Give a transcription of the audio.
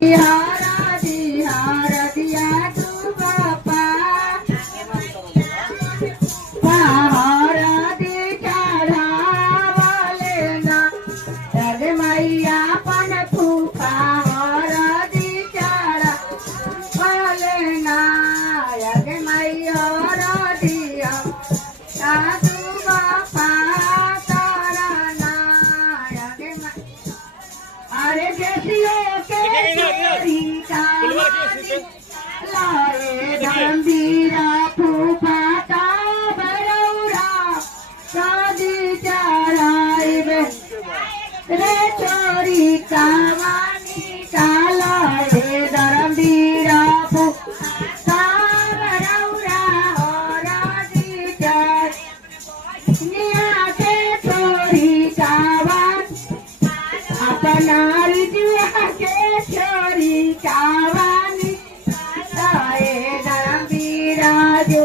हरा दिया तू बापा पहाड़ा दी चढ़ावा लेना जग मैया पन फूफा हरा दी चढ़ावा लेना जग मैया हरा दिया तू बापा तारा ना जग अरे जैसियों के लाए गंभीरा फूफा का बरौरा शादी चढ़ाई रे चोरी कावानी का लाए गंभीरा फूफा बरौरा होरा दी चढ़िया के चोरी कावान अपना रिजुआ के चोरी कावानी लाए गंभीरा जो